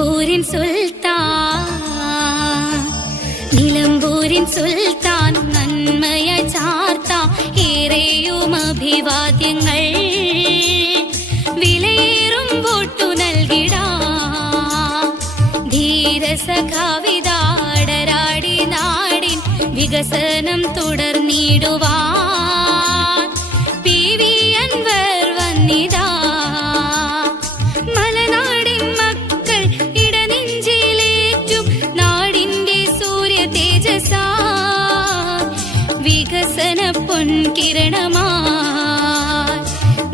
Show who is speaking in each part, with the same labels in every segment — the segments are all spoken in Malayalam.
Speaker 1: നിലമ്പൂരിൻ സുൽത്താൻ. നിലമ്പൂരിൻ സുൽത്താൻ നന്മയ ചാർത്ത ഏറെയും അഭിവാദ്യങ്ങൾ വിലയേറും വോട്ടു നൽകിടാ. ധീരസഖാവിതാടരാടി നാടിൻ വികസനം തുടർന്നിടുവാൻ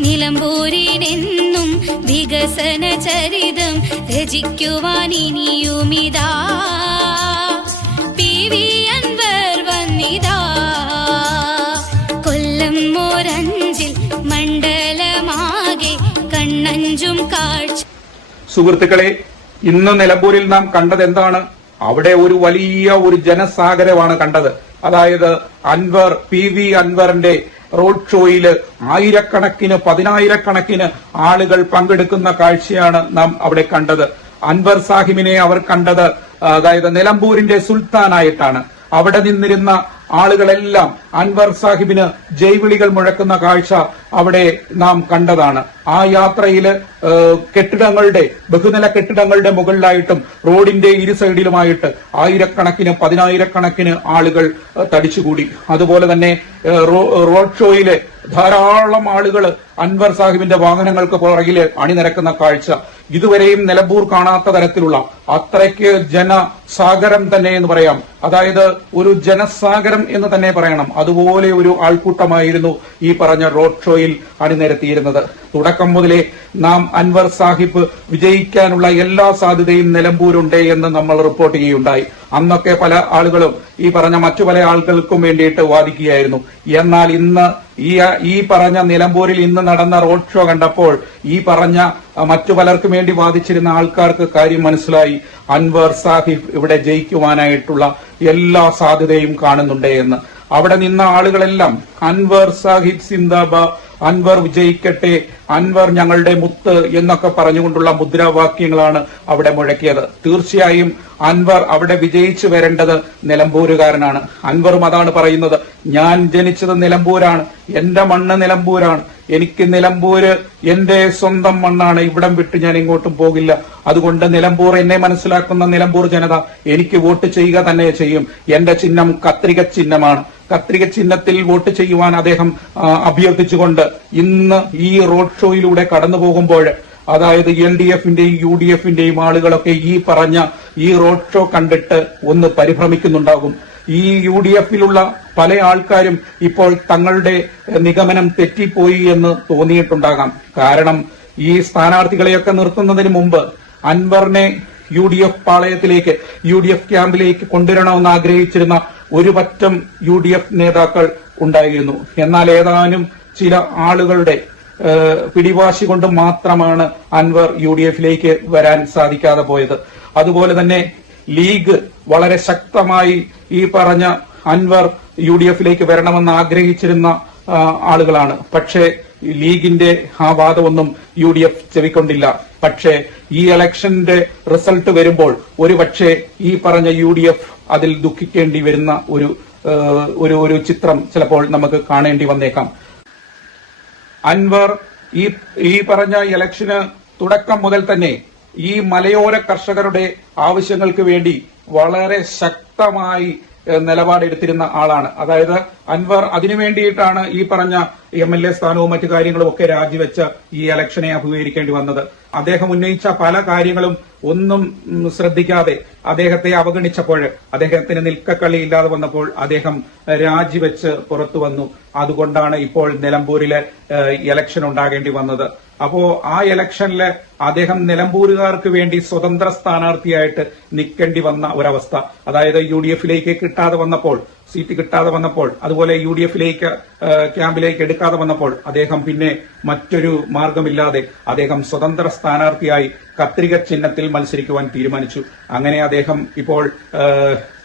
Speaker 1: നിലമ്പൂരിനെന്നും വികസന ചരിതം രചിക്കുവാൻ ഇനിയുമിതാ. പി. വി. അൻവർ വന്നിതാ. കൊല്ലം മോരഞ്ചിൽ മണ്ഡലമാകെ കണ്ണഞ്ചും കാഴ്ച
Speaker 2: സുഹൃത്തുക്കളെ ഇന്ന് നിലമ്പൂരിൽ നാം കണ്ടത് എന്താണ് അവിടെ ഒരു വലിയ ഒരു ജനസാഗരമാണ് കണ്ടത്. അതായത് അൻവർ പി. വി. അൻവറിന്റെ റോഡ് ഷോയിൽ ആയിരക്കണക്കിന് പതിനായിരക്കണക്കിന് ആളുകൾ പങ്കെടുക്കുന്ന കാഴ്ചയാണ് നാം അവിടെ കണ്ടത്. അൻവർ സാഹിമിനെ അവർ കണ്ടത് അതായത് നിലമ്പൂരിന്റെ സുൽത്താനായിട്ടാണ്. അവിടെ നിന്നിരുന്ന ആളുകളെല്ലാം അൻവർ സാഹിബിന് ജൈവിളികൾ മുഴക്കുന്ന കാഴ്ച അവിടെ നാം കണ്ടതാണ്. ആ യാത്രയിൽ കെട്ടിടങ്ങളുടെ ബഹുനില കെട്ടിടങ്ങളുടെ മുകളിലായിട്ടും റോഡിന്റെ ഇരു സൈഡിലുമായിട്ട് ആയിരക്കണക്കിന് പതിനായിരക്കണക്കിന് ആളുകൾ തടിച്ചുകൂടി. അതുപോലെ തന്നെ റോഡ് ഷോയിൽ ധാരാളം ആളുകൾ അൻവർ സാഹിബിന്റെ വാഹനങ്ങൾക്ക് പുറകിൽ അണിനിരക്കുന്ന കാഴ്ച. ഇതുവരെയും നിലമ്പൂർ കാണാത്ത തരത്തിലുള്ള അത്രയ്ക്ക് ജനസാഗരം തന്നെ എന്ന് പറയാം. അതായത് ഒരു ജനസാഗരം എന്ന് തന്നെ പറയണം. അതുപോലെ ഒരു ആൾക്കൂട്ടമായിരുന്നു ഈ പറഞ്ഞ റോഡ് ഷോയിൽ അണിനിരത്തിയിരുന്നത്. തുടക്കം മുതലേ നാം അൻവർ സാഹിബ് വിജയിക്കാനുള്ള എല്ലാ സാധ്യതയും നിലമ്പൂരുണ്ട് എന്ന് നമ്മൾ റിപ്പോർട്ട് ചെയ്യുകയുണ്ടായി. അന്നൊക്കെ പല ആളുകളും ഈ പറഞ്ഞ മറ്റു പല ആളുകൾക്കും വേണ്ടിയിട്ട് വാദിക്കുകയായിരുന്നു. എന്നാൽ ഇന്ന് ഈ ഈ പറഞ്ഞ നിലമ്പൂരിൽ ഇന്ന് നടന്ന റോഡ് ഷോ കണ്ടപ്പോൾ ഈ പറഞ്ഞ മറ്റു പലർക്കും വേണ്ടി വാദിച്ചിരുന്ന ആൾക്കാർക്ക് കാര്യം മനസ്സിലായി. അൻവർ സാഹിബ് ഇവിടെ ജയിക്കുവാനായിട്ടുള്ള എല്ലാ സാധ്യതയും കാണുന്നുണ്ട് എന്ന്. അവിടെ നിന്ന ആളുകളെല്ലാം അൻവർ സാഹിബ് സിന്ദാബ അൻവർ വിജയിക്കട്ടെ അൻവർ ഞങ്ങളുടെ മുത്ത് എന്നൊക്കെ പറഞ്ഞുകൊണ്ടുള്ള മുദ്രാവാക്യങ്ങളാണ് അവിടെ മുഴക്കിയത്. തീർച്ചയായും അൻവർ അവിടെ വിജയിച്ചു വരേണ്ടത് നിലമ്പൂരുകാരനാണ്. അൻവറും അതാണ് പറയുന്നത് ഞാൻ ജനിച്ചത് നിലമ്പൂരാണ്. എന്റെ മണ്ണ് നിലമ്പൂരാണ്. എനിക്ക് നിലമ്പൂര് എന്റെ സ്വന്തം മണ്ണാണ്. ഇവിടം വിട്ട് ഞാൻ ഇങ്ങോട്ടും പോകില്ല. അതുകൊണ്ട് നിലമ്പൂർ എന്നെ മനസ്സിലാക്കുന്ന നിലമ്പൂർ ജനത എനിക്ക് വോട്ട് ചെയ്യുക തന്നെ ചെയ്യും. എന്റെ ചിഹ്നം കത്രിക ചിഹ്നമാണ്. കത്രിക ചിഹ്നത്തിൽ വോട്ട് ചെയ്യുവാൻ അദ്ദേഹം അഭ്യർത്ഥിച്ചുകൊണ്ട് ഇന്ന് ഈ റോഡ് ഷോയിലൂടെ കടന്നു പോകുമ്പോൾ അതായത് എൽ ഡി എഫിന്റെയും യു ഡി എഫിന്റെയും ആളുകളൊക്കെ ഈ പറഞ്ഞ ഈ റോഡ് ഷോ കണ്ടിട്ട് ഒന്ന് പരിഭ്രമിക്കുന്നുണ്ടാകും. ഈ യു ഡി എഫിലുള്ള പല ആൾക്കാരും ഇപ്പോൾ തങ്ങളുടെ നിഗമനം തെറ്റിപ്പോയി എന്ന് തോന്നിയിട്ടുണ്ടാകാം. കാരണം ഈ സ്ഥാനാർത്ഥികളെയൊക്കെ നിർത്തുന്നതിന് മുമ്പ് അൻവറിനെ യു ഡി എഫ് പാളയത്തിലേക്ക് യു ഡി എഫ് ക്യാമ്പിലേക്ക് കൊണ്ടുവരണമെന്ന് ആഗ്രഹിച്ചിരുന്ന ഒരു പറ്റം യു ഡി എഫ് നേതാക്കൾ ഉണ്ടായിരുന്നു. എന്നാൽ ഏതാനും ചില ആളുകളുടെ പിടിവാശി കൊണ്ട് മാത്രമാണ് അൻവർ യു ഡി എഫിലേക്ക് വരാൻ സാധിക്കാതെ പോയത്. അതുപോലെ തന്നെ ലീഗ് വളരെ ശക്തമായി ഈ പറഞ്ഞ അൻവർ യു ഡി എഫിലേക്ക് വരണമെന്ന് ആഗ്രഹിച്ചിരുന്ന ആളുകളാണ്. പക്ഷേ ലീഗിന്റെ ആ വാദമൊന്നും യു ഡി എഫ് ചെവിക്കൊണ്ടില്ല. പക്ഷേ ഈ ഇലക്ഷന്റെ റിസൾട്ട് വരുമ്പോൾ ഒരുപക്ഷെ ഈ പറഞ്ഞ യു ഡി എഫ് അതിൽ ദുഃഖിക്കേണ്ടി വരുന്ന ഒരു ഒരു ചിത്രം ചിലപ്പോൾ നമുക്ക് കാണേണ്ടി വന്നേക്കാം. അൻവർ ഈ ഈ പറഞ്ഞ ഇലക്ഷന് തുടക്കം മുതൽ തന്നെ ഈ മലയോര കർഷകരുടെ ആവശ്യങ്ങൾക്ക് വേണ്ടി വളരെ ശക്തമായി നിലപാടെടുത്തിരുന്ന ആളാണ്. അതായത് അൻവർ അതിനു വേണ്ടിയിട്ടാണ് ഈ പറഞ്ഞ എം എൽ എ സ്ഥാനവും മറ്റു കാര്യങ്ങളും ഒക്കെ രാജിവെച്ച് ഈ ഇലക്ഷനെ അഭിമുഖീകരിക്കേണ്ടി വന്നത്. അദ്ദേഹം ഉന്നയിച്ച പല കാര്യങ്ങളും ഒന്നും ശ്രദ്ധിക്കാതെ അദ്ദേഹത്തെ അവഗണിച്ചപ്പോൾ അദ്ദേഹത്തിന് നിൽക്കക്കളി ഇല്ലാതെ വന്നപ്പോൾ അദ്ദേഹം രാജിവെച്ച് പുറത്തു വന്നു. അതുകൊണ്ടാണ് ഇപ്പോൾ നിലമ്പൂരിലെ ഇലക്ഷൻ ഉണ്ടാകേണ്ടി വന്നത്. അപ്പോ ആ ഇലക്ഷനിൽ അദ്ദേഹം നിലമ്പൂരുകാർക്ക് വേണ്ടി സ്വതന്ത്ര സ്ഥാനാർത്ഥിയായിട്ട് നിൽക്കേണ്ടി വന്ന ഒരവസ്ഥ. അതായത് യു ഡി എഫിലേക്ക് കിട്ടാതെ വന്നപ്പോൾ സീറ്റ് കിട്ടാതെ വന്നപ്പോൾ അതുപോലെ യു ഡി എഫിലേക്ക് ക്യാമ്പിലേക്ക് എടുക്കാതെ വന്നപ്പോൾ അദ്ദേഹം പിന്നെ മറ്റൊരു മാർഗമില്ലാതെ അദ്ദേഹം സ്വതന്ത്ര സ്ഥാനാർത്ഥിയായി കത്രിക ചിഹ്നത്തിൽ മത്സരിക്കുവാൻ തീരുമാനിച്ചു. അങ്ങനെ അദ്ദേഹം ഇപ്പോൾ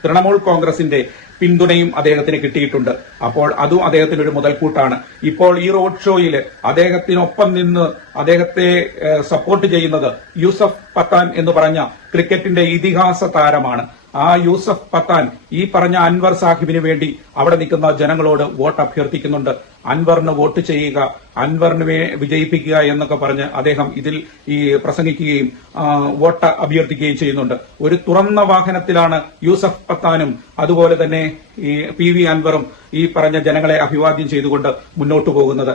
Speaker 2: തൃണമൂൽ കോൺഗ്രസിന്റെ പിന്തുണയും അദ്ദേഹത്തിന് കിട്ടിയിട്ടുണ്ട്. അപ്പോൾ അതും അദ്ദേഹത്തിന് ഒരു മുതൽക്കൂട്ടാണ്. ഇപ്പോൾ ഈ റോഡ് ഷോയിൽ അദ്ദേഹത്തിനൊപ്പം നിന്ന് അദ്ദേഹത്തെ സപ്പോർട്ട് ചെയ്യുന്നത് യൂസഫ് പത്താൻ എന്ന് പറഞ്ഞ ക്രിക്കറ്റിന്റെ ഇതിഹാസ താരമാണ്. ആ യൂസഫ് പത്താൻ ഈ പറഞ്ഞ അൻവർ സാഹിബിന് വേണ്ടി അവിടെ നിൽക്കുന്ന ജനങ്ങളോട് വോട്ട് അഭ്യർത്ഥിക്കുന്നുണ്ട്. അൻവറിന് വോട്ട് ചെയ്യുക അൻവറിനെ വിജയിപ്പിക്കുക എന്നൊക്കെ പറഞ്ഞ് അദ്ദേഹം ഇതിൽ ഈ പ്രസംഗിക്കുകയും വോട്ട് അഭ്യർത്ഥിക്കുകയും ചെയ്യുന്നുണ്ട്. ഒരു തുറന്ന വാഹനത്തിലാണ് യൂസഫ് പത്താനും അതുപോലെ തന്നെ ഈ പി വി അൻവറും ഈ പറഞ്ഞ ജനങ്ങളെ അഭിവാദ്യം ചെയ്തുകൊണ്ട് മുന്നോട്ടു പോകുന്നത്.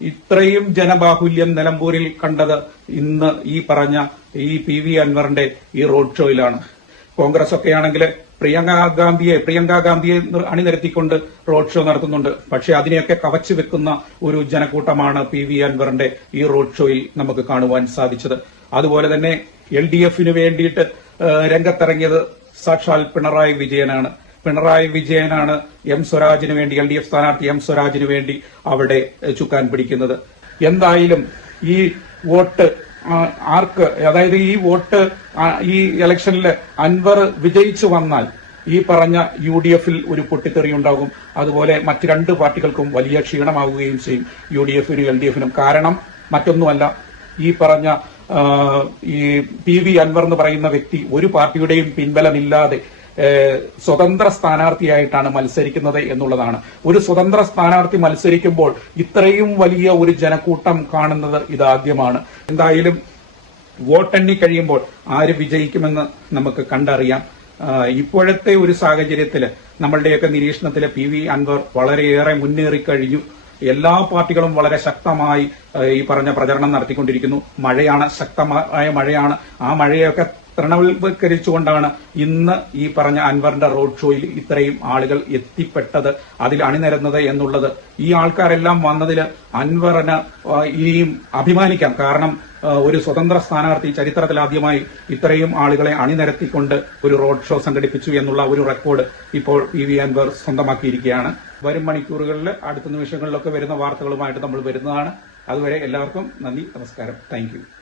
Speaker 2: ഇത്രയും ജനബാഹുല്യം നിലമ്പൂരിൽ കണ്ടത് ഇന്ന് ഈ പറഞ്ഞ ഈ പി വി അൻവറിന്റെ ഈ റോഡ് ഷോയിലാണ്. കോൺഗ്രസ് ഒക്കെ ആണെങ്കിൽ പ്രിയങ്ക ഗാന്ധിയെ പ്രിയങ്ക ഗാന്ധിയെ അണിനിരത്തിക്കൊണ്ട് റോഡ് ഷോ നടത്തുന്നുണ്ട്. പക്ഷെ അതിനെയൊക്കെ കവച്ചു വെക്കുന്ന ഒരു ജനക്കൂട്ടമാണ് പി വി അൻവറിന്റെ ഈ റോഡ് ഷോയിൽ നമുക്ക് കാണുവാൻ സാധിച്ചത്. അതുപോലെ തന്നെ എൽ ഡി എഫിന് വേണ്ടിയിട്ട് രംഗത്തിറങ്ങിയത് സാക്ഷാൽ പിണറായി വിജയനാണ്. പിണറായി വിജയനാണ് എം സ്വരാജിന് വേണ്ടി എൽ ഡി എഫ് സ്ഥാനാർത്ഥി എം സ്വരാജിന് വേണ്ടി അവിടെ ചുക്കാൻ പിടിക്കുന്നത്. എന്തായാലും ഈ വോട്ട് ആർക്ക്? അതായത് ഈ വോട്ട് ഈ ഇലക്ഷനിൽ അൻവർ വിജയിച്ചു വന്നാൽ ഈ പറഞ്ഞ യു ഡി എഫിൽ ഒരു പൊട്ടിത്തെറി ഉണ്ടാകും. അതുപോലെ മറ്റ് രണ്ട് പാർട്ടികൾക്കും വലിയ ക്ഷീണമാവുകയും ചെയ്യും. യു ഡി എഫിനും എൽ ഡി എഫിനും കാരണം മറ്റൊന്നുമല്ല ഈ പറഞ്ഞ ഈ പി വി അൻവർ എന്ന് പറയുന്ന വ്യക്തി ഒരു പാർട്ടിയുടെയും പിൻബലമില്ലാതെ സ്വതന്ത്ര സ്ഥാനാർത്ഥിയായിട്ടാണ് മത്സരിക്കുന്നത് എന്നുള്ളതാണ്. ഒരു സ്വതന്ത്ര സ്ഥാനാർത്ഥി മത്സരിക്കുമ്പോൾ ഇത്രയും വലിയ ഒരു ജനക്കൂട്ടം കാണുന്നത് ഇതാദ്യമാണ്. എന്തായാലും വോട്ടെണ്ണി കഴിയുമ്പോൾ ആര് വിജയിക്കുമെന്ന് നമുക്ക് കണ്ടറിയാം. ഇപ്പോഴത്തെ ഒരു സാഹചര്യത്തിൽ നമ്മളുടെയൊക്കെ നിരീക്ഷണത്തിൽ പി വി അൻവർ വളരെയേറെ മുന്നേറി കഴിഞ്ഞു. എല്ലാ പാർട്ടികളും വളരെ ശക്തമായി ഈ പറഞ്ഞ പ്രചരണം നടത്തിക്കൊണ്ടിരിക്കുന്നു. മഴയാണ് ശക്തമായ മഴയാണ്. ആ മഴയൊക്കെ തൃണവൽക്കരിച്ചുകൊണ്ടാണ് ഇന്ന് ഈ പറഞ്ഞ അൻവറിന്റെ റോഡ് ഷോയിൽ ഇത്രയും ആളുകൾ എത്തിപ്പെട്ടത് അതിൽ അണിനിരന്നത് എന്നുള്ളത്. ഈ ആൾക്കാരെല്ലാം വന്നതിൽ അൻവറിന് ഇനിയും അഭിമാനിക്കാം. കാരണം ഒരു സ്വതന്ത്ര സ്ഥാനാർത്ഥി ചരിത്രത്തിൽ ആദ്യമായി ഇത്രയും ആളുകളെ അണിനിരത്തിക്കൊണ്ട് ഒരു റോഡ് ഷോ സംഘടിപ്പിച്ചു എന്നുള്ള ഒരു റെക്കോർഡ് ഇപ്പോൾ പി വി അൻവർ സ്വന്തമാക്കിയിരിക്കുകയാണ്. വരും മണിക്കൂറുകളിൽ അടുത്ത നിമിഷങ്ങളിലൊക്കെ വരുന്ന വാർത്തകളുമായിട്ട് നമ്മൾ വരുന്നതാണ്. അതുവരെ എല്ലാവർക്കും നന്ദി നമസ്കാരം. താങ്ക്